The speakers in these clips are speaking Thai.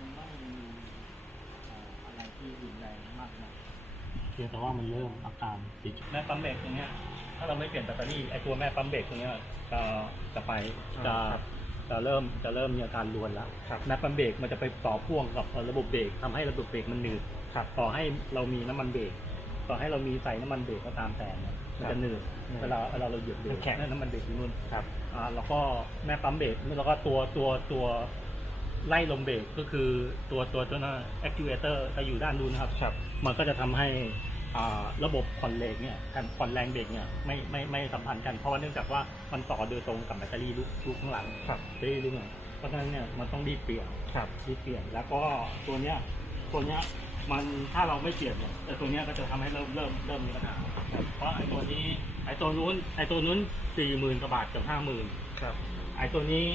ยังไม่มีเอ่ออะไรที่รุนแรงมากนะเพียงแต่ว่ามันเริ่มอาการติดแม่ปั๊มเบรกตรงเนี้ยถ้าเราไม่เปลี่ยนแบตเตอรี่ไอตัวแม่ปั๊มเบรกตรงเนี้ยจะจะไปจะจะเริ่มจะเริ่มมีอาการรวนแล้วครับแม่ปั๊มเบรกมันจะไปต่อพ่วงกับระบบเบรกทำให้ระบบเบรกมันหนืดครับต่อให้เรามีน้ำมันเบรกต่อให้เรามีใส่น้ำมันเบรกก็ตามแต่เนี่ยมันจะหนืดหนืดเวลาเวลาเราเหยียบเบรมักนแข็งนั่นน้ำมันเบรกอยู่นู่นครับอ่าแล้วก็แม่ปั๊มเบรกแล้วก็ตัวตัวตัว ไล่ลมเบรกก็คือตัวตัวตัวนั้น actuator จะอยู่ด้านนู้นนะครับ ครับ มันก็จะทำให้อ่าระบบผ่อนเบรกเนี่ยการผ่อนแรงเบรกเนี่ยไม่ไม่ไม่สัมพันธ์กันเพราะว่าเนื่องจากว่ามันต่อโดยตรงกับแบตเตอรี่ลูกลูกข้างหลังครับ แบตเตอรี่ลูกหลังเพราะฉะนั้นเนี่ยมันต้องรีบเปลี่ยนครับ รีบเปลี่ยนแล้วก็ตัวเนี้ยตัวเนี้ยมันถ้าเราไม่เปลี่ยนเนี่ยแต่ตัวเนี้ยก็จะทำให้เริ่มเริ่มเริ่มมีปัญหาเพราะไอ้ตัวนี้ไอ้ตัวนู้นไอ้ตัวนู้นสี่หมื่นกว่าบาทกับห้าหมื่น ครับ ไอ้ตัวนี้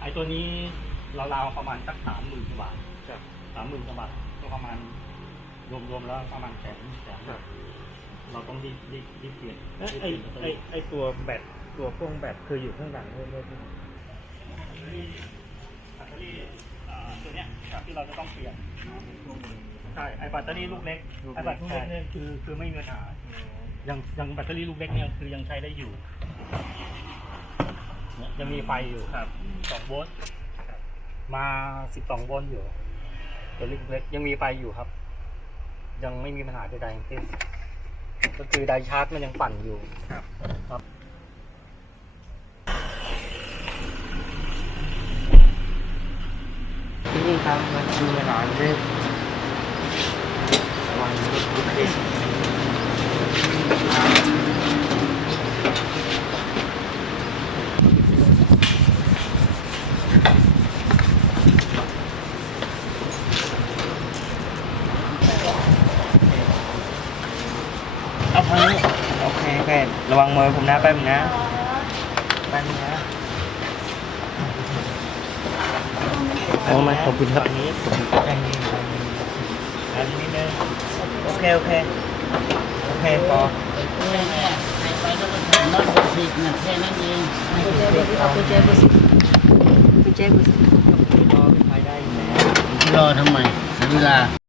ไอ้ตัวนี้ ราวๆประมาณสักสามหมื่นกว่าบาทครับ สามหมื่นกว่าบาทก็ประมาณรวมๆแล้วประมาณแสนแสนครับ เราต้องรีบรีบรีบเปลี่ยนไอ้รีบเปไอ้ลี่ยนไอ้ไอ้ตัวแบตตัวพ่วงแบตคืออยู่ข้างหลังด้วยด้วยใช่ไหมแบตเตอรี่อ่าตัวเนี้ยที่เราจะต้องเปลี่ยนใช่ไอ้แบตเตอรี่ลูกเล็กไอ้แบตลูกเล็กเนี่ยคือคือไม่มีปัญหา ยังยังแบตเตอรี่ลูกเล็กเนี่ยคือยังใช้ได้อยู่เนี่ยยังมีไฟอยู่ครับสองโวลต์ มาสิบสองโวลต์อยู่ ตัวเล็กๆยังมีไฟอยู่ครับ ยังไม่มีปัญหาใดๆทั้งสิ้นก็คือไดชาร์จมันยังปั่นอยู่ครับครับที่นี่ครับมันดูเวลาเรื่อยวันนี้ ดูเด็กเอาพังนี้โอเคโอเคระวังมือผมนะแป๊บนึงนะแป๊บนึงนะโอ้ไม่ขอบคุณครับนี้แค่นี้อันนี้นิดนึงโอเคโอเคโอเคพอเนี่ยเนี่ยให้ไปแล้วก็ถึงน็อตหกสิบนะแค่นั้นเองไม่ถึงสิบเอาไปแจ้งเบอร์สิบไปแจ้งเบอร์สิบรอไม่ไปได้อยู่แล้วรอทำไมเสียเวลา